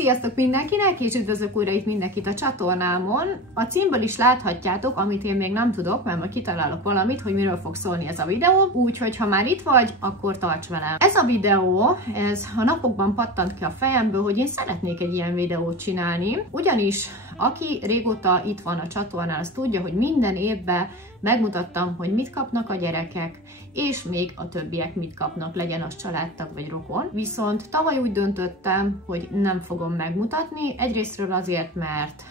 Sziasztok mindenkinek, és üdvözlök újra itt mindenkit a csatornámon. A címből is láthatjátok, amit én még nem tudok, mert majd kitalálok valamit, hogy miről fog szólni ez a videó. Úgyhogy ha már itt vagy, akkor tarts velem. Ez a videó, ez a napokban pattant ki a fejemből, hogy én szeretnék egy ilyen videót csinálni. Ugyanis, aki régóta itt van a csatornán, az tudja, hogy minden évben megmutattam, hogy mit kapnak a gyerekek, és még a többiek mit kapnak, legyen az családtag vagy rokon. Viszont tavaly úgy döntöttem, hogy nem fogom megmutatni, egyrésztről azért, mert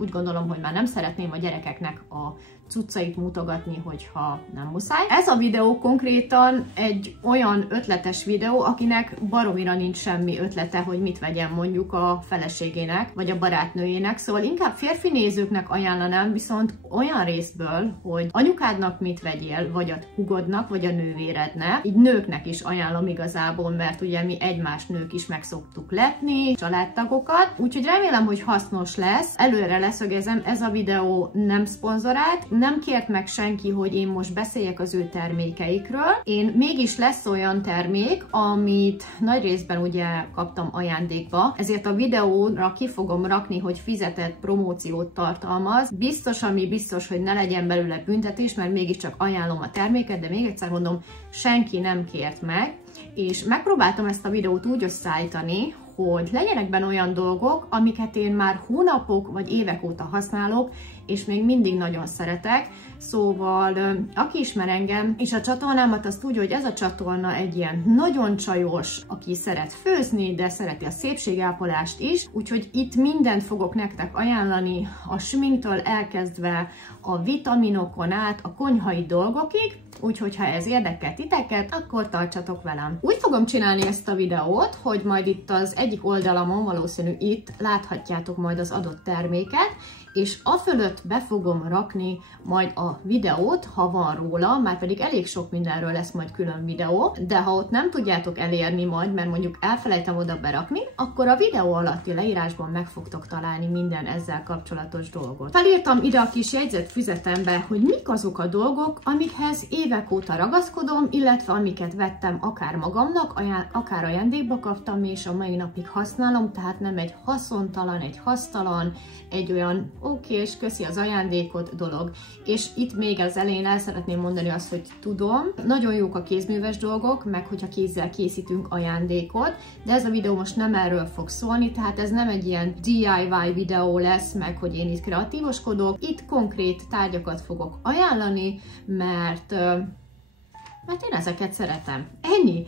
úgy gondolom, hogy már nem szeretném a gyerekeknek a cuccait mutogatni, hogyha nem muszáj. Ez a videó konkrétan egy olyan ötletes videó, akinek baromira nincs semmi ötlete, hogy mit vegyen mondjuk a feleségének, vagy a barátnőjének, szóval inkább férfi nézőknek ajánlanám, viszont olyan részből, hogy anyukádnak mit vegyél, vagy a hugodnak, vagy a nővérednek, így nőknek is ajánlom igazából, mert ugye mi egymás nők is meg szoktuk lepni, családtagokat, úgyhogy remélem, hogy hasznos lesz. Előre leszögezem, ez a videó nem szponzorált, nem kért meg senki, hogy én most beszéljek az ő termékeikről. Én mégis lesz olyan termék, amit nagy részben ugye kaptam ajándékba, ezért a videóra ki fogom rakni, hogy fizetett promóciót tartalmaz. Biztos, ami biztos, hogy ne legyen belőle büntetés, mert mégiscsak ajánlom a terméket, de még egyszer mondom, senki nem kért meg. És megpróbáltam ezt a videót úgy összeállítani, hogy legyenek benne olyan dolgok, amiket én már hónapok vagy évek óta használok, és még mindig nagyon szeretek. Szóval, aki ismer engem és a csatornámat, az tudja, hogy ez a csatorna egy ilyen nagyon csajos, aki szeret főzni, de szereti a szépségápolást is, úgyhogy itt mindent fogok nektek ajánlani, a sminktől elkezdve a vitaminokon át, a konyhai dolgokig, úgyhogy ha ez érdekel titeket, akkor tartsatok velem. Úgy fogom csinálni ezt a videót, hogy majd itt az egyik oldalamon, valószínű itt láthatjátok majd az adott terméket, és afölött be fogom rakni majd a videót, ha van róla, már pedig elég sok mindenről lesz majd külön videó, de ha ott nem tudjátok elérni majd, mert mondjuk elfelejtem oda berakni, akkor a videó alatti leírásban meg fogtok találni minden ezzel kapcsolatos dolgot. Felírtam ide a kis jegyzetfüzetembe, hogy mik azok a dolgok, amikhez évek óta ragaszkodom, illetve amiket vettem akár magamnak, akár ajándékba kaptam, és a mai napig használom, tehát nem egy haszontalan, egy hasztalan, egy olyan oké, és köszi az ajándékot dolog. És itt még az elején el szeretném mondani azt, hogy tudom, nagyon jók a kézműves dolgok, meg hogyha kézzel készítünk ajándékot, de ez a videó most nem erről fog szólni, tehát ez nem egy ilyen DIY videó lesz, meg hogy én itt kreatívoskodok. Itt konkrét tárgyakat fogok ajánlani, mert én ezeket szeretem. Ennyi!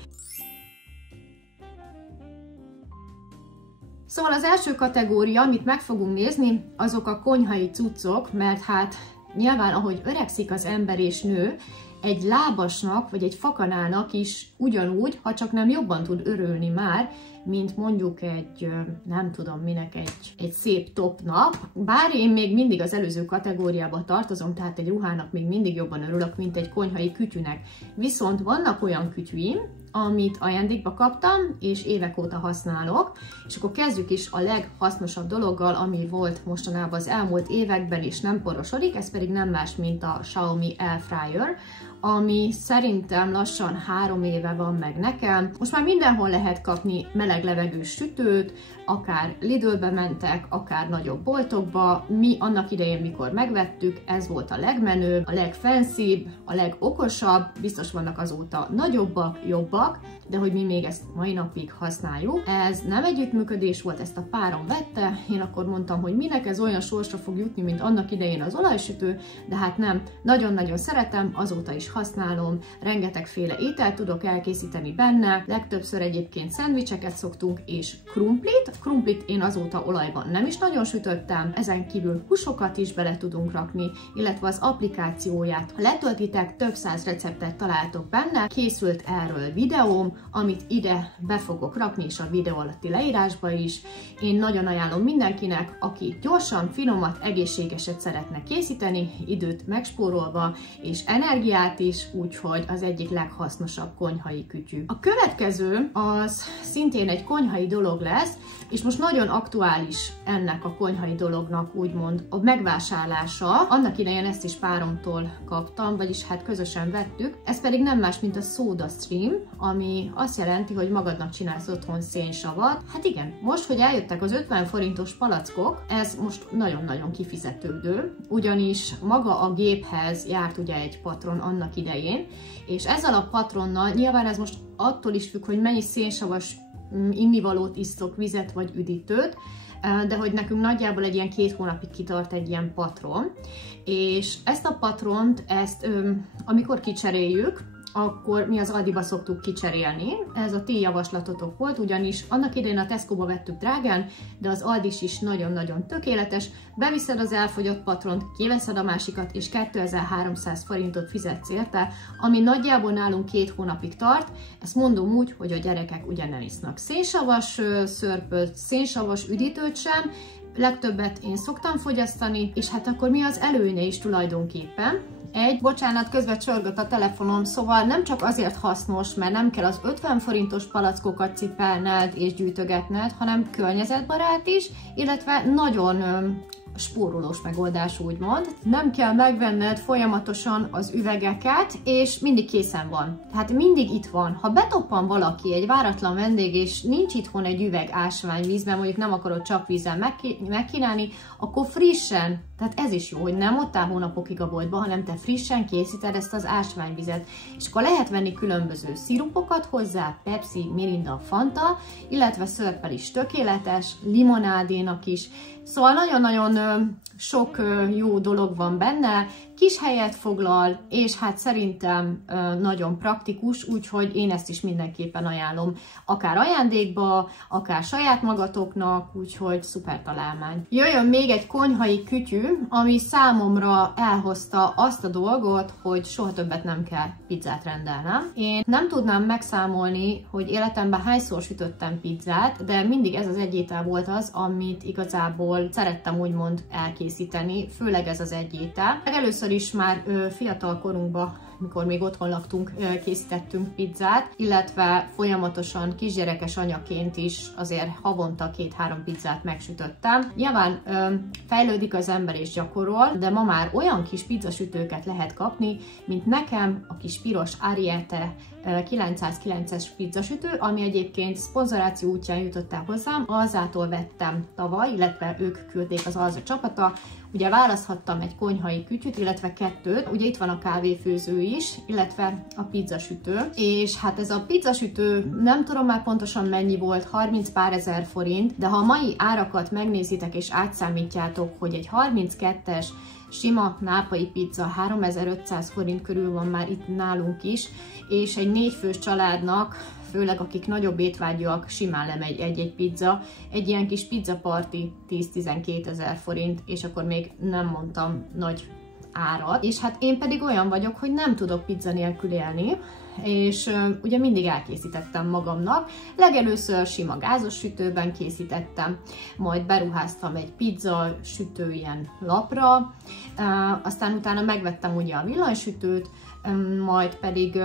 Szóval az első kategória, amit meg fogunk nézni, azok a konyhai cuccok, mert hát nyilván ahogy öregszik az ember és nő, egy lábasnak vagy egy fakanának is ugyanúgy, ha csak nem jobban tud örülni már, mint mondjuk egy, nem tudom minek, egy szép topnak. Bár én még mindig az előző kategóriába tartozom, tehát egy ruhának még mindig jobban örülök, mint egy konyhai kütyűnek. Viszont vannak olyan kütyűim, amit ajándékba kaptam, és évek óta használok, és akkor kezdjük is a leghasznosabb dologgal, ami volt mostanában az elmúlt években, és nem porosodik, ez pedig nem más, mint a Xiaomi Air Fryer, ami szerintem lassan 3 éve van meg nekem. Most már mindenhol lehet kapni meleg levegős sütőt, akár Lidlbe mentek, akár nagyobb boltokba. Mi annak idején, mikor megvettük, ez volt a legmenőbb, a legfancybb, a legokosabb, biztos vannak azóta nagyobbak, jobbak, de hogy mi még ezt mai napig használjuk. Ez nem együttműködés volt, ezt a párom vette, én akkor mondtam, hogy minek ez olyan sorsra fog jutni, mint annak idején az olajsütő, de hát nem, nagyon-nagyon szeretem, azóta is használom, rengetegféle ételt tudok elkészíteni benne, legtöbbször egyébként szendvicseket szoktunk, és krumplit. Krumplit én azóta olajban nem is nagyon sütöttem, ezen kívül húsokat is bele tudunk rakni, illetve az applikációját. Ha letöltitek, több száz receptet találtok benne, készült erről videóm, amit ide be fogok rakni, és a videó alatti leírásba is. Én nagyon ajánlom mindenkinek, aki gyorsan, finomat, egészségeset szeretne készíteni, időt megspórolva, és energiát is, úgyhogy az egyik leghasznosabb konyhai kütyű. A következő az szintén egy konyhai dolog lesz, és most nagyon aktuális ennek a konyhai dolognak úgymond a megvásárlása. Annak idején ezt is páromtól kaptam, vagyis hát közösen vettük. Ez pedig nem más, mint a SodaStream, ami ami azt jelenti, hogy magadnak csinálsz otthon szénsavat. Hát igen, most, hogy eljöttek az 50 forintos palackok, ez most nagyon-nagyon kifizetődő, ugyanis maga a géphez járt ugye egy patron annak idején, és ezzel a patronnal, nyilván ez most attól is függ, hogy mennyi szénsavas innivalót isztok, vizet vagy üdítőt, de hogy nekünk nagyjából egy ilyen 2 hónapig kitart egy ilyen patron, és ezt a patront, amikor kicseréljük, akkor mi az Aldiba szoktuk kicserélni. Ez a ti javaslatotok volt, ugyanis annak idején a Tesco-ba vettük drágán, de az Aldis is nagyon-nagyon tökéletes. Beviszed az elfogyott patront, kiveszed a másikat, és 2300 forintot fizetsz érte, ami nagyjából nálunk 2 hónapig tart. Ezt mondom úgy, hogy a gyerekek ugye nem isznak szénsavas szörpöt, szénsavas üdítőt sem, legtöbbet én szoktam fogyasztani, és hát akkor mi az előnye is tulajdonképpen? Bocsánat, közben csörgött a telefonom, szóval nem csak azért hasznos, mert nem kell az 50 forintos palackokat cipelned és gyűjtögetned, hanem környezetbarát is, illetve nagyon spórolós megoldás, úgymond. Nem kell megvenned folyamatosan az üvegeket, és mindig készen van. Tehát mindig itt van. Ha betoppan valaki, egy váratlan vendég, és nincs itthon egy üveg ásványvízben, mondjuk nem akarod csapvízzel megkínálni, akkor frissen, tehát ez is jó, hogy nem ott áll hónapokig a boltba, hanem te frissen készíted ezt az ásványvizet. És akkor lehet venni különböző szirupokat hozzá, Pepsi, Mirinda, Fanta, illetve szörppel is tökéletes, limonádénak is. Szóval nagyon-nagyon sok jó dolog van benne, kis helyet foglal, és hát szerintem nagyon praktikus, úgyhogy én ezt is mindenképpen ajánlom, akár ajándékba, akár saját magatoknak, úgyhogy szuper találmány. Jöjjön még egy konyhai kütyű, ami számomra elhozta azt a dolgot, hogy soha többet nem kell pizzát rendelnem. Én nem tudnám megszámolni, hogy életemben hányszor sütöttem pizzát, de mindig ez az egy étel volt az, amit igazából szerettem úgymond elkészíteni, főleg ez az egy étel. Először is már fiatal korunkban, mikor még otthon laktunk, készítettünk pizzát, illetve folyamatosan kisgyerekes anyaként is azért havonta 2-3 pizzát megsütöttem. Nyilván fejlődik az ember és gyakorol, de ma már olyan kis pizzasütőket lehet kapni, mint nekem a kis piros Ariete 909-es pizzasütő, ami egyébként szponzoráció útján jutott el hozzám, Alzától vettem tavaly, illetve ők küldték az Alza csapata. Ugye választhattam egy konyhai kütyüt, illetve 2, ugye itt van a kávéfőző is, illetve a pizzasütő, és hát ez a pizzasütő nem tudom már pontosan mennyi volt, 30 pár ezer forint, de ha a mai árakat megnézitek és átszámítjátok, hogy egy 32-es sima nápai pizza 3500 forint körül van már itt nálunk is, és egy 4 fős családnak, főleg akik nagyobb étvágyak, simán lemegy egy-egy pizza. Egy ilyen kis pizzaparti 10-12 ezer forint, és akkor még nem mondtam nagy árat. És hát én pedig olyan vagyok, hogy nem tudok pizza nélkül élni, és ugye mindig elkészítettem magamnak. Legelőször sima gázos sütőben készítettem, majd beruháztam egy pizza sütő ilyen lapra, aztán utána megvettem ugye a villanysütőt, majd pedig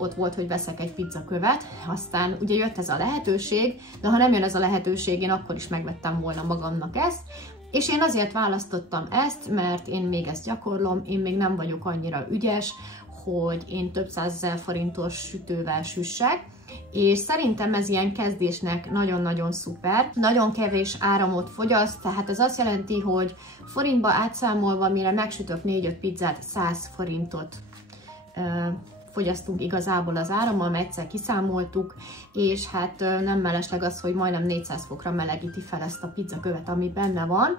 ott volt, hogy veszek egy pizzakövet, aztán ugye jött ez a lehetőség, de ha nem jön ez a lehetőség, én akkor is megvettem volna magamnak ezt, és én azért választottam ezt, mert én még ezt gyakorlom, én még nem vagyok annyira ügyes, hogy én több 100 000 forintos sütővel süssek, és szerintem ez ilyen kezdésnek nagyon-nagyon szuper. Nagyon kevés áramot fogyaszt, tehát ez azt jelenti, hogy forintba átszámolva, mire megsütök 4-5 pizzát, 100 forintot fogyasztunk igazából az árammal, mert egyszer kiszámoltuk, és hát nem mellesleg az, hogy majdnem 400 fokra melegíti fel ezt a pizzakövet, ami benne van.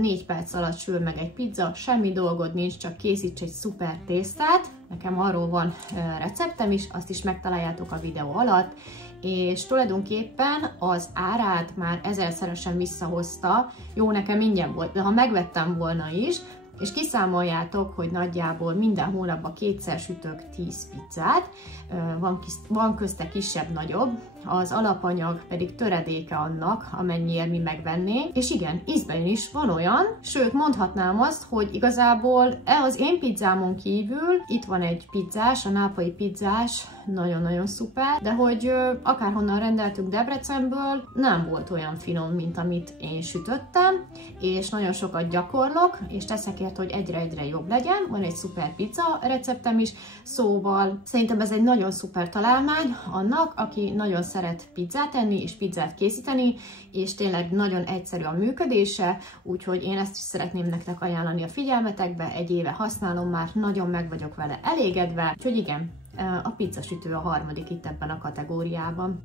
4 perc alatt sül meg egy pizza, semmi dolgod nincs, csak készíts egy szuper tésztát. Nekem arról van receptem is, azt is megtaláljátok a videó alatt, és tulajdonképpen az árát már 1000-szeresen visszahozta. Jó, nekem ingyen volt, de ha megvettem volna is, és kiszámoljátok, hogy nagyjából minden hónapban 2-szer sütök 10 pizzát, van közte kisebb-nagyobb, az alapanyag pedig töredéke annak, amennyiért mi megvennénk, és igen, ízben is van olyan, sőt mondhatnám azt, hogy igazából az én pizzámon kívül itt van egy pizzás, a nápai pizzás, nagyon-nagyon szuper, de hogy akárhonnan rendeltünk Debrecenből, nem volt olyan finom, mint amit én sütöttem, és nagyon sokat gyakorlok, és teszek azért, hogy egyre-egyre jobb legyen. Van egy szuper pizza receptem is, szóval szerintem ez egy nagyon szuper találmány annak, aki nagyon szeret pizzát enni és pizzát készíteni, és tényleg nagyon egyszerű a működése, úgyhogy én ezt is szeretném nektek ajánlani a figyelmetekbe, egy éve használom már, nagyon meg vagyok vele elégedve, úgyhogy igen, a pizzasütő a harmadik itt ebben a kategóriában.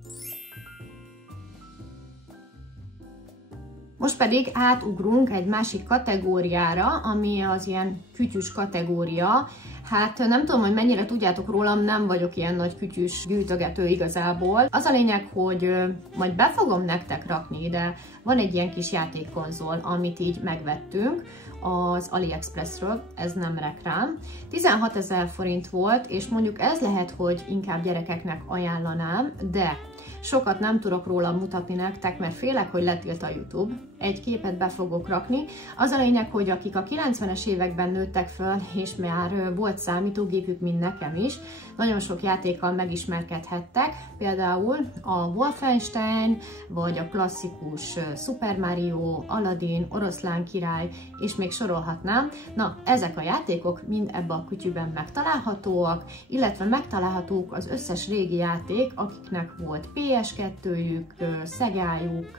Most pedig átugrunk egy másik kategóriára, ami az ilyen kütyűs kategória. Hát nem tudom, hogy mennyire tudjátok rólam, nem vagyok ilyen nagy kütyűs gyűjtögető igazából. Az a lényeg, hogy majd be fogom nektek rakni ide, van egy ilyen kis játékkonzol, amit így megvettünk az AliExpressről, ez nem reklám. 16 000 forint volt, és mondjuk ez lehet, hogy inkább gyerekeknek ajánlanám, de sokat nem tudok róla mutatni nektek, mert félek, hogy letilt a YouTube. Egy képet be fogok rakni. Az a lényeg, hogy akik a 90-es években nőttek föl, és már volt számítógépük, mint nekem is, nagyon sok játékkal megismerkedhettek, például a Wolfenstein, vagy a klasszikus Super Mario, Aladdin, Oroszlán király, és még sorolhatnám. Na, ezek a játékok mind ebbe a kütyűben megtalálhatóak, illetve megtalálhatók az összes régi játék, akiknek volt PS2-jük, Segájuk,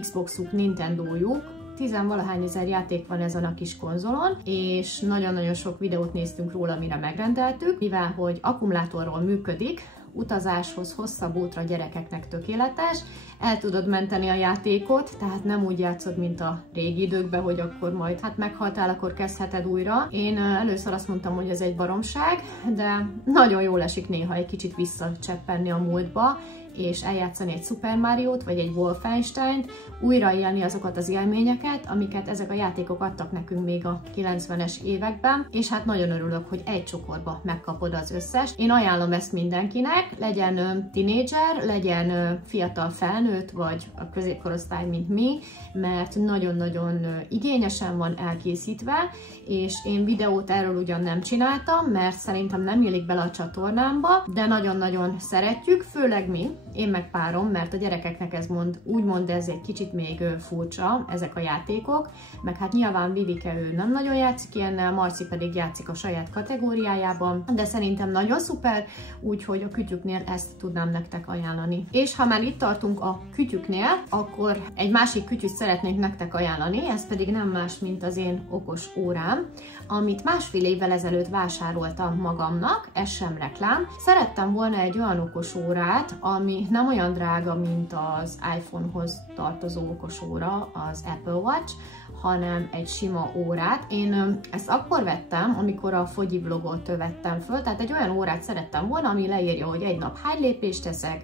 Xboxuk, Nintendójuk, 10-valahány ezer játék van ezen a kis konzolon, és nagyon-nagyon sok videót néztünk róla, mire megrendeltük, mivel hogy akkumulátorról működik, utazáshoz, hosszabb útra gyerekeknek tökéletes, el tudod menteni a játékot, tehát nem úgy játszod, mint a régi időkben, hogy akkor majd hát meghaltál, akkor kezdheted újra. Én először azt mondtam, hogy ez egy baromság, de nagyon jól esik néha egy kicsit visszacseppenni a múltba, és eljátszani egy Super Mariót, vagy egy Wolfensteint, újraélni azokat az élményeket, amiket ezek a játékok adtak nekünk még a 90-es években, és hát nagyon örülök, hogy egy csokorba megkapod az összes. Én ajánlom ezt mindenkinek, legyen tinédzser, legyen fiatal felnőtt, vagy a középkorosztály, mint mi, mert nagyon-nagyon igényesen van elkészítve, és én videót erről ugyan nem csináltam, mert szerintem nem illik bele a csatornámba, de nagyon-nagyon szeretjük, főleg mi, én meg párom, mert a gyerekeknek ez úgymond ez egy kicsit még furcsa, ezek a játékok, meg hát nyilván Vidike ő nem nagyon játszik ilyennel, Marci pedig játszik a saját kategóriájában, de szerintem nagyon szuper, úgyhogy a kütyüknél ezt tudnám nektek ajánlani. És ha már itt tartunk a kütyüknél, akkor egy másik kütyűt szeretnék nektek ajánlani, ez pedig nem más, mint az én okos órám, amit 1,5 évvel ezelőtt vásároltam magamnak, ez sem reklám. Szerettem volna egy olyan okos órát, ami nem olyan drága, mint az iPhone-hoz tartozó okosóra, az Apple Watch, hanem egy sima órát. Én ezt akkor vettem, amikor a fogyi vlogot vettem föl, tehát egy olyan órát szerettem volna, ami leírja, hogy egy nap hány lépést teszek,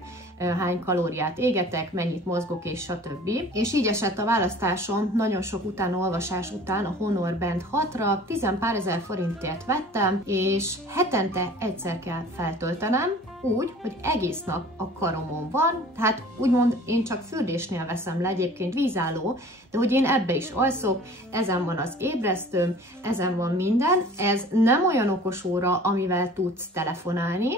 hány kalóriát égetek, mennyit mozgok és stb. És így esett a választásom, nagyon sok utánolvasás után a Honor Band 6-ra, 10 pár ezer forintért vettem, és hetente egyszer kell feltöltenem, úgy, hogy egész nap a karomon van, tehát úgymond én csak fürdésnél veszem le, egyébként vízálló, de hogy én ebbe is alszok, ezen van az ébresztőm, ezen van minden, ez nem olyan okos óra, amivel tudsz telefonálni,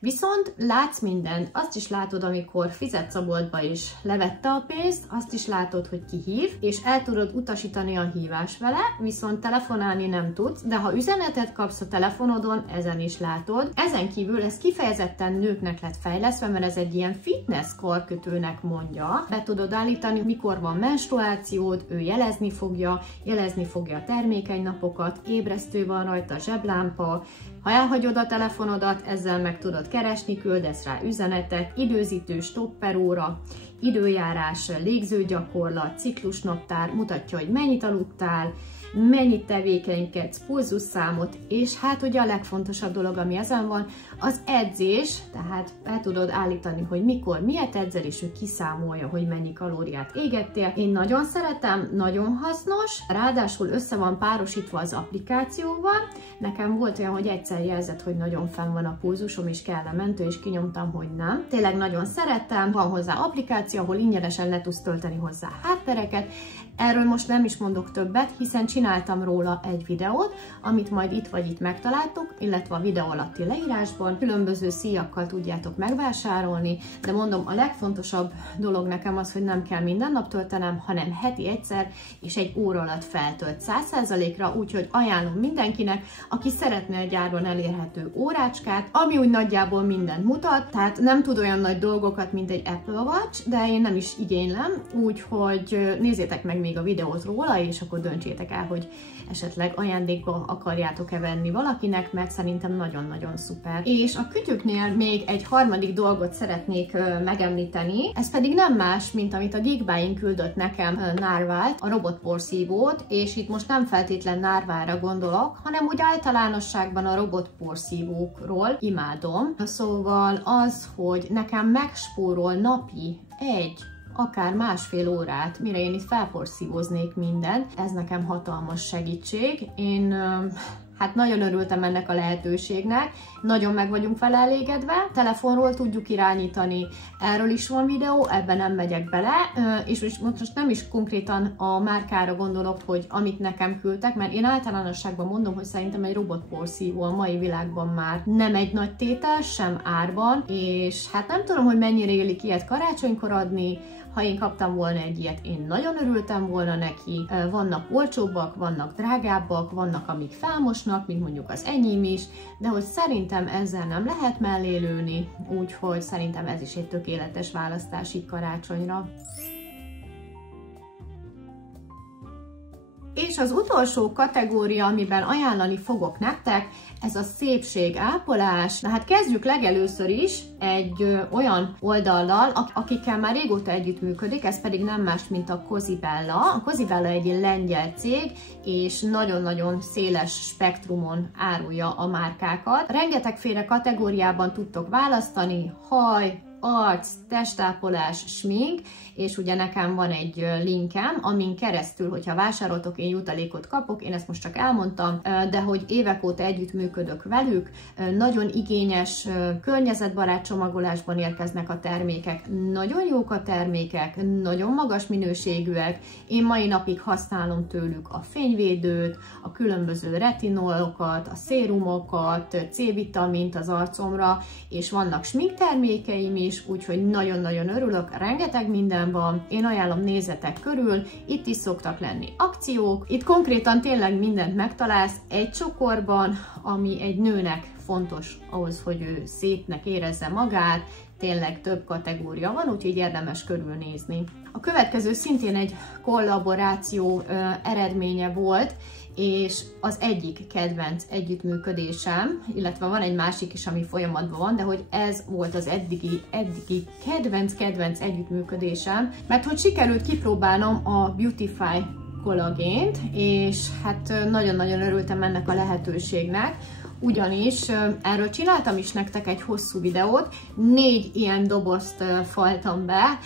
viszont látsz mindent, azt is látod, amikor fizetsz a boltba és levette a pénzt, azt is látod, hogy ki hív, és el tudod utasítani a hívás vele, viszont telefonálni nem tudsz, de ha üzenetet kapsz a telefonodon, ezen is látod. Ezen kívül ez kifejezetten nőknek lett fejlesztve, mert ez egy ilyen fitness karkötőnek mondja. Be tudod állítani, mikor van menstruációd, ő jelezni fogja a termékeny napokat, ébresztő van rajta, zseblámpa. Ha elhagyod a telefonodat, ezzel meg tudod keresni, küldesz rá üzenetet, időzítő, stopperóra, időjárás, légzőgyakorlat, ciklusnaptár, mutatja, hogy mennyit aludtál, mennyit tevékenykedsz, pulzusszámot, és hát ugye a legfontosabb dolog, ami ezen van, az edzés, tehát el tudod állítani, hogy mikor, miért edzel, és ő kiszámolja, hogy mennyi kalóriát égettél. Én nagyon szeretem, nagyon hasznos, ráadásul össze van párosítva az applikációval. Nekem volt olyan, hogy egyszer jelzett, hogy nagyon fenn van a pulzusom, és kell a mentő, és kinyomtam, hogy nem. Tényleg nagyon szeretem, van hozzá applikáció, ahol ingyenesen le tudsz tölteni hozzá háttereket. Erről most nem is mondok többet, hiszen csináltam róla egy videót, amit majd itt vagy itt megtaláltok, illetve a videó alatti leírásban. Különböző szíjakkal tudjátok megvásárolni, de mondom, a legfontosabb dolog nekem az, hogy nem kell minden nap töltenem, hanem heti egyszer, és egy óra alatt feltölt 100%-ra, úgyhogy ajánlom mindenkinek, aki szeretne egy árban elérhető órácskát, ami úgy nagyjából mindent mutat, tehát nem tud olyan nagy dolgokat, mint egy Apple Watch, de én nem is igénylem, úgyhogy nézzétek meg még a videót róla, és akkor döntsétek el, hogy esetleg ajándékba akarjátok-e venni valakinek, mert szerintem nagyon-nagyon szuper. És a kütyüknél még egy harmadik dolgot szeretnék megemlíteni, ez pedig nem más, mint amit a Geekbuying küldött nekem Narwhal, a robotporszívót, és itt most nem feltétlen Narwhalra gondolok, hanem úgy általánosságban a robotporszívókról imádom. Szóval az, hogy nekem megspórol napi akár másfél órát, mire én itt felporszívóznék mindent, ez nekem hatalmas segítség. Én hát nagyon örültem ennek a lehetőségnek, nagyon meg vagyunk vele elégedve, telefonról tudjuk irányítani, erről is van videó, ebben nem megyek bele, és most nem is konkrétan a márkára gondolok, hogy amit nekem küldtek, mert én általánosságban mondom, hogy szerintem egy robotporszívó a mai világban már nem egy nagy tétel, sem árban, és hát nem tudom, hogy mennyire élik ilyet karácsonykor adni. Ha én kaptam volna egy ilyet, én nagyon örültem volna neki. Vannak olcsóbbak, vannak drágábbak, vannak amik felmosnak, mint mondjuk az enyém is, de hogy szerintem ezzel nem lehet mellé lőni, úgyhogy szerintem ez is egy tökéletes választás így karácsonyra. És az utolsó kategória, amiben ajánlani fogok nektek, ez a szépségápolás. Na hát kezdjük legelőször is egy olyan oldallal, akikkel már régóta együttműködik, ez pedig nem más, mint a Cosibella. A Cosibella egy lengyel cég, és nagyon-nagyon széles spektrumon árulja a márkákat. Rengetegféle kategóriában tudtok választani, haj, arc, testápolás, smink, és ugye nekem van egy linkem, amin keresztül, hogyha vásároltok, én jutalékot kapok, én ezt most csak elmondtam, de hogy évek óta együttműködök velük, nagyon igényes, környezetbarát csomagolásban érkeznek a termékek, nagyon jók a termékek, nagyon magas minőségűek, én mai napig használom tőlük a fényvédőt, a különböző retinolokat, a szérumokat, C-vitamint az arcomra, és vannak smink termékeim is, úgyhogy nagyon-nagyon örülök, rengeteg minden van, én ajánlom, nézzetek körül, itt is szoktak lenni akciók, itt konkrétan tényleg mindent megtalálsz egy csokorban, ami egy nőnek fontos ahhoz, hogy ő szépnek érezze magát, tényleg több kategória van, úgyhogy érdemes körülnézni. A következő szintén egy kollaboráció eredménye volt, és az egyik kedvenc együttműködésem, illetve van egy másik is, ami folyamatban van, de hogy ez volt az eddigi kedvenc együttműködésem, mert hogy sikerült kipróbálnom a Beautify kollagént, és hát nagyon-nagyon örültem ennek a lehetőségnek, ugyanis erről csináltam is nektek egy hosszú videót, 4 ilyen dobozt faltam be,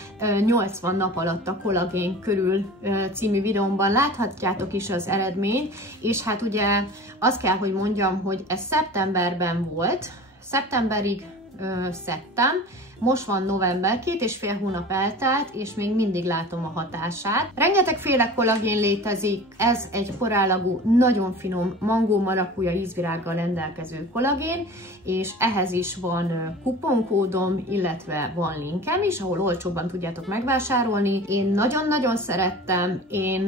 80 nap alatt a kollagén körül című videómban láthatjátok is az eredményt, és hát ugye azt kell, hogy mondjam, hogy ez szeptemberben volt, szeptemberig szedtem, most van november, 2,5 hónap eltelt, és még mindig látom a hatását. Rengetegféle kollagén létezik, ez egy korállagú, nagyon finom mangó marakúja ízvirággal rendelkező kollagén, és ehhez is van kuponkódom, illetve van linkem is, ahol olcsóbban tudjátok megvásárolni. Én nagyon-nagyon szerettem, én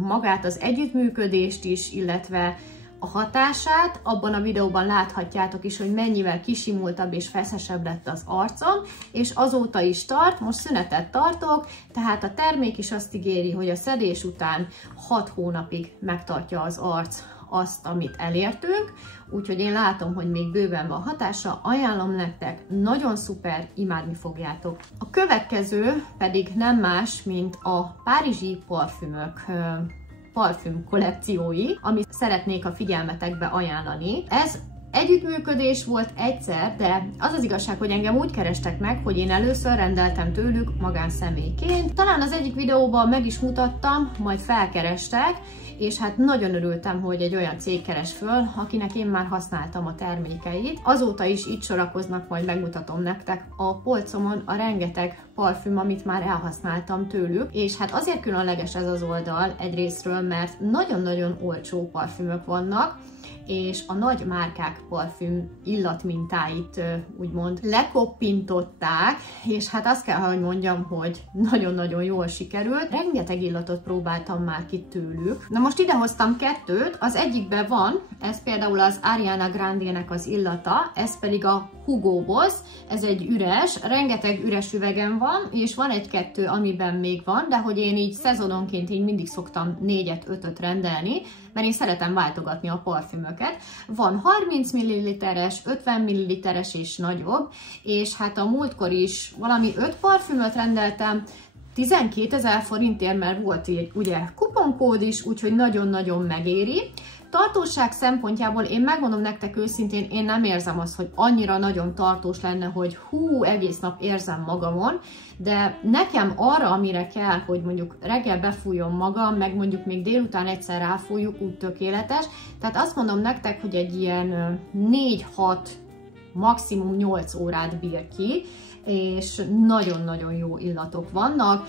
magát az együttműködést is, illetve a hatását, abban a videóban láthatjátok is, hogy mennyivel kisimultabb és feszesebb lett az arcom, és azóta is tart, most szünetet tartok, tehát a termék is azt ígéri, hogy a szedés után 6 hónapig megtartja az arc azt, amit elértünk, úgyhogy én látom, hogy még bőven van hatása, ajánlom nektek, nagyon szuper, imádni fogjátok. A következő pedig nem más, mint a párizsi parfümök parfüm kollekciói, amit szeretnék a figyelmetekbe ajánlani. Ez együttműködés volt egyszer, de az az igazság, hogy engem úgy kerestek meg, hogy én először rendeltem tőlük magánszemélyként. Talán az egyik videóban meg is mutattam, majd felkerestek, és hát nagyon örültem, hogy egy olyan cég keres föl, akinek én már használtam a termékeit. Azóta is itt sorakoznak, majd megmutatom nektek a polcomon a rengeteg parfüm, amit már elhasználtam tőlük, és hát azért különleges ez az oldal egyrészről, mert nagyon-nagyon olcsó parfümök vannak, és a nagy márkák parfüm illatmintáit úgymond lekoppintották, és hát azt kell, hogy mondjam, hogy nagyon-nagyon jól sikerült. Rengeteg illatot próbáltam már ki tőlük. Na most idehoztam kettőt, az egyikben van, ez például az Ariana Grande-nek az illata, ez pedig a Hugo Boss, ez egy üres, rengeteg üres üvegem van, és van egy-kettő, amiben még van, de hogy én így szezononként így mindig szoktam 4-5-öt rendelni, mert én szeretem váltogatni a parfümöket. Van 30 ml-es, 50 ml-es és nagyobb, és hát a múltkor is valami 5 parfümöt rendeltem, 12 000 forintért, mert volt így ugye kuponkód is, úgyhogy nagyon-nagyon megéri. Tartóság szempontjából én megmondom nektek őszintén, én nem érzem azt, hogy annyira nagyon tartós lenne, hogy hú, egész nap érzem magamon, de nekem arra, amire kell, hogy mondjuk reggel befújjon magam, meg mondjuk még délután egyszer ráfújjuk, úgy tökéletes. Tehát azt mondom nektek, hogy egy ilyen 4-6, maximum 8 órát bír ki, és nagyon-nagyon jó illatok vannak.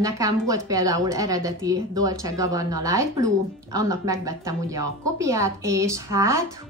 Nekem volt például eredeti Dolce Gabbana Light Blue, annak megvettem ugye a kopiát, és hát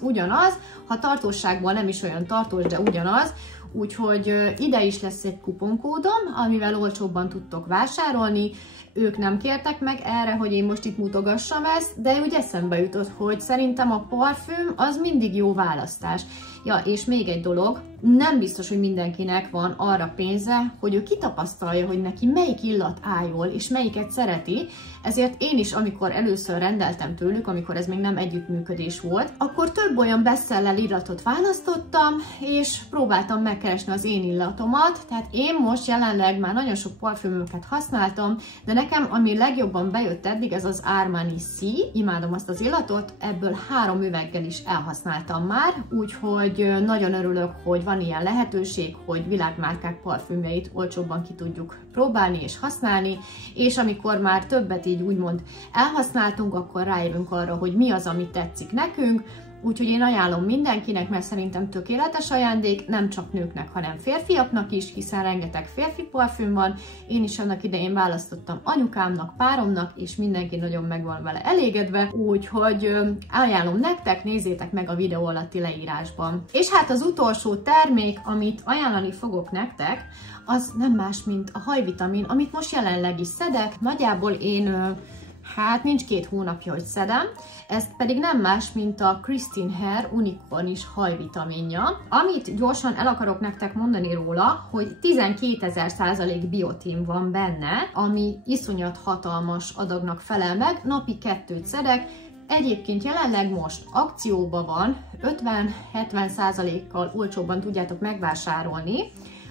ugyanaz, ha tartóságban nem is olyan tartós, de ugyanaz, úgyhogy ide is lesz egy kuponkódom, amivel olcsóbban tudtok vásárolni. Ők nem kértek meg erre, hogy én most itt mutogassam ezt, de úgy eszembe jutott, hogy szerintem a parfüm az mindig jó választás. Ja, és még egy dolog, nem biztos, hogy mindenkinek van arra pénze, hogy ő kitapasztalja, hogy neki melyik illat áll jól, és melyiket szereti, ezért én is, amikor először rendeltem tőlük, amikor ez még nem együttműködés volt, akkor több olyan bestseller illatot választottam, és próbáltam megkeresni az én illatomat, tehát én most jelenleg már nagyon sok parfümöket használtam, de nekem ami legjobban bejött eddig, ez az Armani C, imádom azt az illatot, ebből 3 üveggel is elhasználtam már, úgyhogy nagyon örülök, hogy van ilyen lehetőség, hogy világmárkák parfümjeit olcsóbban ki tudjuk próbálni és használni, és amikor már többet így úgymond elhasználtunk, akkor rájövünk arra, hogy mi az, ami tetszik nekünk, úgyhogy én ajánlom mindenkinek, mert szerintem tökéletes ajándék, nem csak nőknek, hanem férfiaknak is, hiszen rengeteg férfi parfüm van. Én is annak idején választottam anyukámnak, páromnak, és mindenki nagyon meg van vele elégedve, úgyhogy ajánlom nektek, nézzétek meg a videó alatti leírásban. És hát az utolsó termék, amit ajánlani fogok nektek, az nem más, mint a hajvitamin, amit most jelenleg is szedek. Nagyjából én hát nincs 2 hónapja, hogy szedem, ez pedig nem más, mint a Christine Hair Unicornis hajvitaminja, amit gyorsan el akarok nektek mondani róla, hogy 12.000% biotin van benne, ami iszonyat hatalmas adagnak felel meg, napi 2-t szedek. Egyébként jelenleg most akcióban van, 50-70%-kal olcsóbban tudjátok megvásárolni,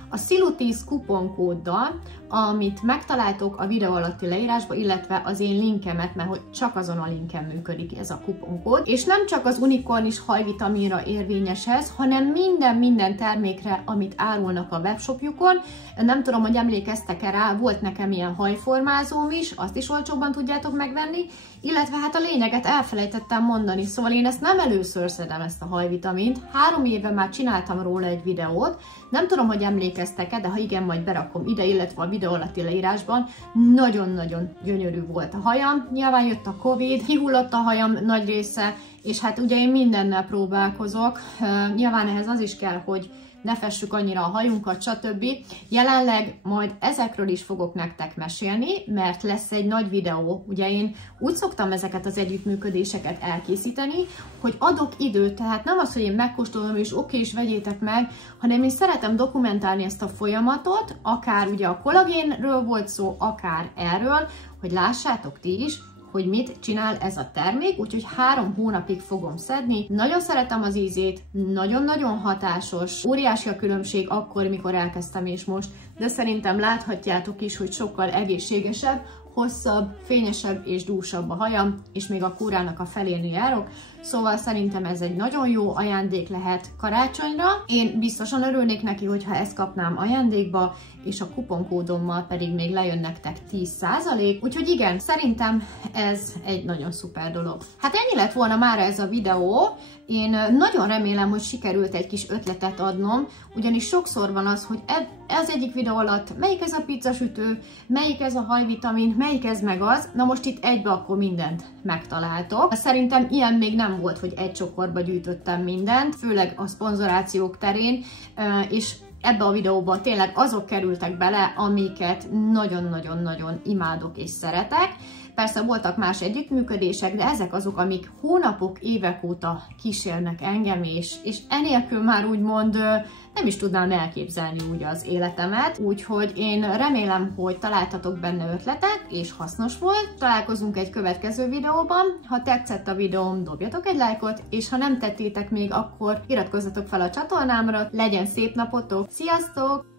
a Silu10 kuponkóddal, amit megtaláltok a videó alatti leírásba, illetve az én linkemet, mert hogy csak azon a linken működik ez a kuponkód. És nem csak az unikornis hajvitaminra érvényes ez, hanem minden termékre, amit árulnak a webshopjukon. Nem tudom, hogy emlékeztek-e rá, volt nekem ilyen hajformázóm is, azt is olcsóbban tudjátok megvenni, illetve hát a lényeget elfelejtettem mondani, szóval én ezt nem először szedem, ezt a hajvitamint, 3 éve már csináltam róla egy videót, nem tudom, hogy emlékeztek-e, de ha igen, majd berakom ide, illetve a videó alatti leírásban. Nagyon-nagyon gyönyörű volt a hajam, nyilván jött a Covid, kihullott a hajam nagy része, és hát ugye én mindennel próbálkozok, nyilván ehhez az is kell, hogy ne fessük annyira a hajunkat, stb. Jelenleg majd ezekről is fogok nektek mesélni, mert lesz egy nagy videó. Ugye én úgy szoktam ezeket az együttműködéseket elkészíteni, hogy adok időt, tehát nem az, hogy én megkóstolom és oké, és vegyétek meg, hanem én szeretem dokumentálni ezt a folyamatot, akár ugye a kollagénről volt szó, akár erről, hogy lássátok ti is, hogy mit csinál ez a termék, úgyhogy 3 hónapig fogom szedni. Nagyon szeretem az ízét, nagyon-nagyon hatásos, óriási a különbség akkor, mikor elkezdtem és most, de szerintem láthatjátok is, hogy sokkal egészségesebb, hosszabb, fényesebb és dúsabb a hajam, és még a kúrának a felén járok, szóval szerintem ez egy nagyon jó ajándék lehet karácsonyra. Én biztosan örülnék neki, hogyha ezt kapnám ajándékba, és a kuponkódommal pedig még lejön nektek 10%, úgyhogy igen, szerintem ez egy nagyon szuper dolog. Hát ennyi lett volna mára ez a videó. Én nagyon remélem, hogy sikerült egy kis ötletet adnom, ugyanis sokszor van az, hogy ez egyik videó alatt melyik ez a pizzasütő, melyik ez a hajvitamin, melyik ez meg az, na most itt egybe akkor mindent megtaláltok. Szerintem ilyen még nem volt, hogy egy csokorba gyűjtöttem mindent, főleg a szponzorációk terén, és ebbe a videóba tényleg azok kerültek bele, amiket nagyon-nagyon-nagyon imádok és szeretek. Persze voltak más együttműködések, de ezek azok, amik hónapok, évek óta kísérnek engem, és enélkül már úgymond nem is tudnám elképzelni úgy az életemet. Úgyhogy én remélem, hogy találtatok benne ötletet, és hasznos volt. Találkozunk egy következő videóban. Ha tetszett a videóm, dobjatok egy lájkot, és ha nem tettétek még, akkor iratkozzatok fel a csatornámra. Legyen szép napotok! Sziasztok!